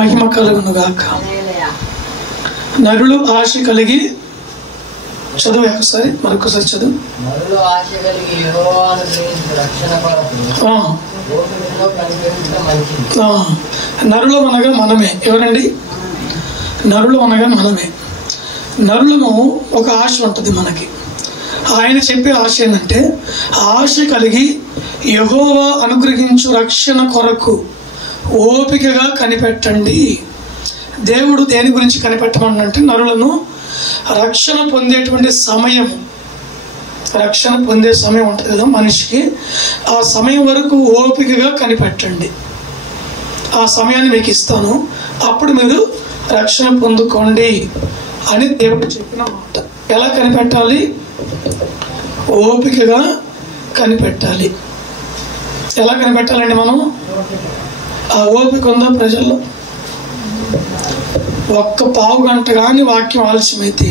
మహిమ కలుగునుగాక. నరులు ఆశ కలిగి, చదువు ఒకసారి, మరొకసారి చదువు. నరులు అనగా మనమే. ఎవరండి? నరులు అనగా మనమే. నరులము ఒక ఆశ ఉంటుంది మనకి. ఆయన చెప్పే ఆశ ఏంటంటే, ఆశ కలిగి యెహోవా అనుగ్రహించు రక్షణ కొరకు ఓపికగా కనిపెట్టండి. దేవుడు దేని గురించి కనిపెట్టమనంటే, నరులను రక్షణ పొందేటువంటి సమయం, రక్షణ పొందే సమయం ఉంటుంది కదా మనిషికి, ఆ సమయం వరకు ఓపికగా కనిపెట్టండి. ఆ సమయాన్ని మీకు ఇస్తాను, అప్పుడు మీరు రక్షణ పొందుకోండి అని దేవుడు చెప్పిన మాట. ఎలా కనిపెట్టాలి? ఓపికగా కనిపెట్టాలి. ఎలా కనిపెట్టాలండి మనం? ఆ ఓపిక ఉందా ప్రజల్లో? ఒక్క పావు గంట కానీ వాక్యం ఆలస్యమైతే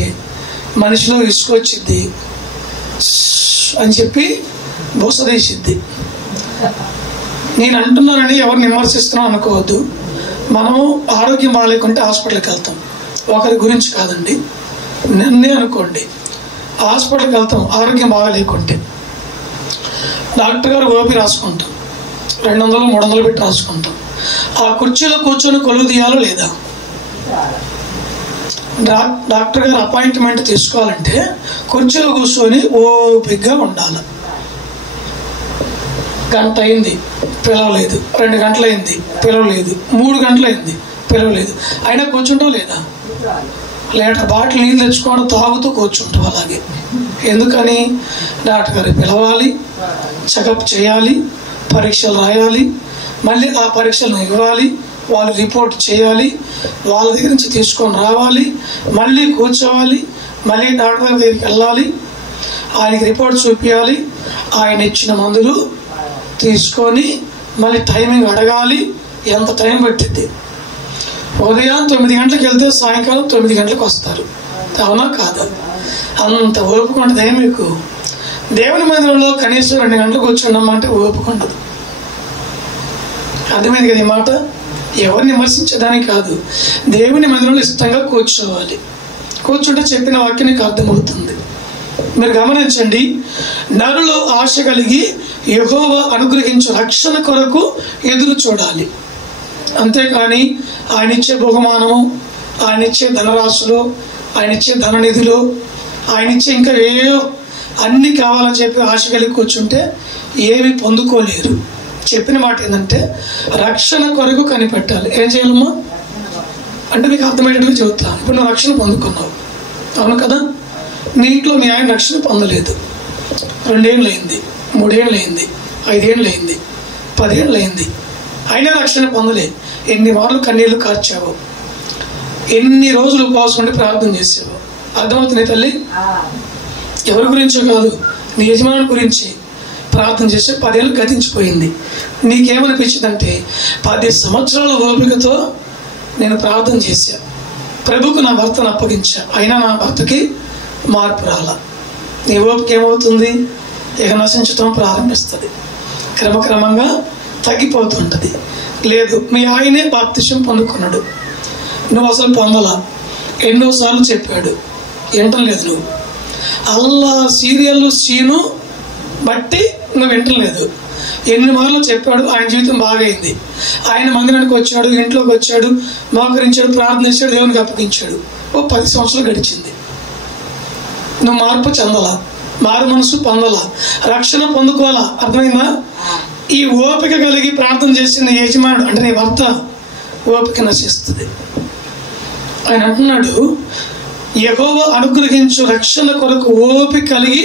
మనిషిలో విసుకొచ్చిద్ది అని చెప్పి బోసదీసిద్ది. నేను అంటున్నానని ఎవరిని విమర్శిస్తున్నాం అనుకోవద్దు. మనం ఆరోగ్యం బాగాలేకుంటే హాస్పిటల్కి వెళ్తాం. ఒకరి గురించి కాదండి, నన్నే అనుకోండి. హాస్పిటల్కి వెళ్తాం ఆరోగ్యం బాగా లేకుంటే. డాక్టర్ గారు ఓపి రాసుకుంటాం, 200-300 పెట్టి రాసుకుంటాం. ఆ కుర్చీలో కూర్చొని కొలువు తీయాలో లేదా? డాక్టర్ గారు అపాయింట్మెంట్ తీసుకోవాలంటే కుర్చీలో కూర్చొని ఓపికగా ఉండాలి. గంట అయింది పిలవలేదు, 2 గంటలైంది పిలవలేదు, 3 గంటలైంది పిలవలేదు, అయినా కూర్చుంటావు లేదా? లీటర్ బాటిల్ నీళ్ళు తెచ్చుకోవడం తాగుతూ కూర్చుంటాం అలాగే. ఎందుకని? డాక్టర్ గారు పిలవాలి, చెకప్ చేయాలి, పరీక్షలు రాయాలి, మళ్ళీ ఆ పరీక్షలను ఇవ్వాలి, వాళ్ళు రిపోర్ట్ చేయాలి, వాళ్ళ దగ్గర నుంచి తీసుకొని రావాలి, మళ్ళీ కూర్చోవాలి, మళ్ళీ డాక్టర్ గారి దగ్గరికి వెళ్ళాలి, ఆయనకి రిపోర్ట్ చూపించాలి, ఆయన ఇచ్చిన మందులు తీసుకొని మళ్ళీ టైమింగ్ అడగాలి. ఎంత టైం పట్టింది? ఉదయం 9 గంటలకు వెళ్తే సాయంకాలం 9 గంటలకు వస్తారు. అవునా కాదా? అంత ఓపిక ఉంటుంది మీకు? దేవుని మందిరంలో కనీసం 2 గంటలకు కూర్చున్నామంటే ఓపిక ఉండదు. అర్థమైంది కదా ఈ మాట? ఎవరిని విమర్శించడానికి కాదు, దేవుని మందిరంలో ఇష్టంగా కూర్చోవాలి. కూర్చుంటే చెప్పిన వాక్యం నీకు అర్థమవుతుంది. మీరు గమనించండి, నరులు ఆశ కలిగి యెహోవా అనుగ్రహించు రక్షణ కొరకు ఎదురు చూడాలి. అంతేకాని ఆయన ఇచ్చే బహుమానము, ఆయన ఇచ్చే ధనరాశులు, ఆయన ఇచ్చే ధననిధులు, ఆయన ఇచ్చే ఇంకా ఏయో అన్ని కావాలని చెప్పి ఆశ కలిగి కూర్చుంటే ఏమి పొందుకోలేరు. చెప్పిన మాట ఏంటంటే, రక్షణ కొరకు కనిపెట్టాలి. ఏం చేయాలమ్మా అంటే మీకు అర్థమయ్యేట్టుగా చెబుతా. ఇప్పుడు నువ్వు రక్షణ పొందుకున్నావు, అవును కదా? నీ ఇంట్లో మీ ఆయన రక్షణ పొందలేదు. 2 ఏళ్ళు అయింది, 3 ఏళ్ళు అయింది, 5 ఏళ్ళు అయింది, 10 ఏళ్ళు అయింది, అయినా రక్షణ పొందలే. ఎన్ని మార్లు కన్నీళ్లు కార్చావు, ఎన్ని రోజులు ఉపవాసం ఉండి ప్రార్థన చేసావు. అర్థమవుతుంది తల్లి? ఎవరి గురించో కాదు, నీ యజమాని గురించి ప్రార్థన చేస్తే 10 ఏళ్ళు గతించిపోయింది. నీకేమనిపించిందంటే, 10 సంవత్సరాల ఓపికతో నేను ప్రార్థన చేశా, ప్రభుకు నా భర్తను అప్పగించా, అయినా నా భర్తకి మార్పు రాలా. నీ ఓపిక ఏమవుతుంది? ఇక నశించటం ప్రారంభిస్తుంది, క్రమక్రమంగా తగ్గిపోతుంటుంది. లేదు, మీ ఆయనే బాప్తిసం పొందుకున్నాడు, నువ్వు అసలు పొందలా, ఎన్నోసార్లు చెప్పాడు, వింటం లేదు. నువ్వు అల్లా సీరియల్ సీను బట్టి నువ్వు వింటలేదు. ఎన్ని మార్లు చెప్పాడు, ఆయన జీవితం బాగైంది, ఆయన మందిరానికి వచ్చాడు, ఇంట్లోకి వచ్చాడు, మోకరించాడు, ప్రార్థన చేశాడు, దేవునికి అప్పగించాడు. 10 సంవత్సరాలు గడిచింది, నువ్వు మార్పు చెందలా, మారు మనసు పొందలా, రక్షణ పొందుకోవాలా. అర్థమైందా? ఈ ఓపిక కలిగి ప్రార్థన చేసిన యజమానుడు అంటే నీ భర్త ఓపిక నశిస్తుంది. ఆయన అంటున్నాడు, యెహోవా అనుగ్రహించు రక్షణ కొరకు ఓపిక కలిగి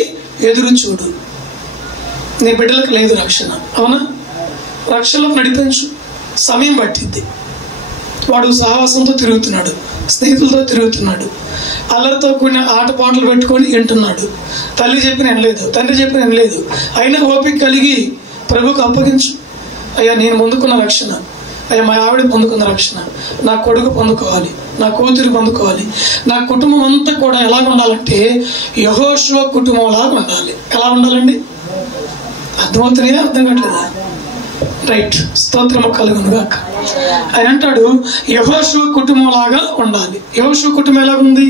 ఎదురు చూడు. నీ బిడ్డలకు లేదు రక్షణ, అవునా? రక్షణలోకి నడిపించు, సమయం పట్టింది. వాడు సహవాసంతో తిరుగుతున్నాడు, స్నేహితులతో తిరుగుతున్నాడు, అల్లరితో కూడిన ఆటపాటలు పెట్టుకొని వింటున్నాడు. తల్లి చెప్పిన వినలేదు, తండ్రి చెప్పిన వినలేదు, అయినా ఓపిక కలిగి ప్రభుకు అప్పగించు. అయ్యా, నేను పొందుకున్న రక్షణ, అయ్యా మా ఆవిడ పొందుకున్న రక్షణ, నా కొడుకు పొందుకోవాలి, నా కూతురు పొందుకోవాలి, నా కుటుంబం అంతా కూడా ఎలా ఉండాలంటే యెహోషువ కుటుంబం లాగా ఉండాలి. ఎలా ఉండాలండి? అర్థమవుతున్నాయా? అర్థం కావట్లేదా? రైట్, స్తోత్రము కలుగునుగాక. ఆయన అంటాడు యెహోషువ కుటుంబం లాగా ఉండాలి. యెహోషువ కుటుంబం ఎలాగుంది?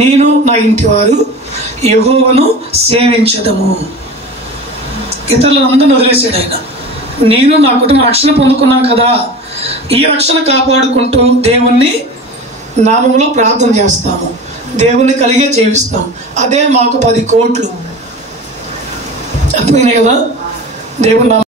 నేను నా ఇంటి వారు యెహోవాను సేవించదము. ఇతరులందరిని వదిలేసాడు ఆయన. నేను నా కుటుంబం రక్షణ పొందుకున్నాను కదా, ఈ రక్షణ కాపాడుకుంటూ దేవుణ్ణి నామంలో ప్రార్థన చేస్తాము, దేవుణ్ణి కలిగే జీవిస్తాం. అదే మాకు 10 కోట్లు. అర్థమైనాయి కదా? దేవుని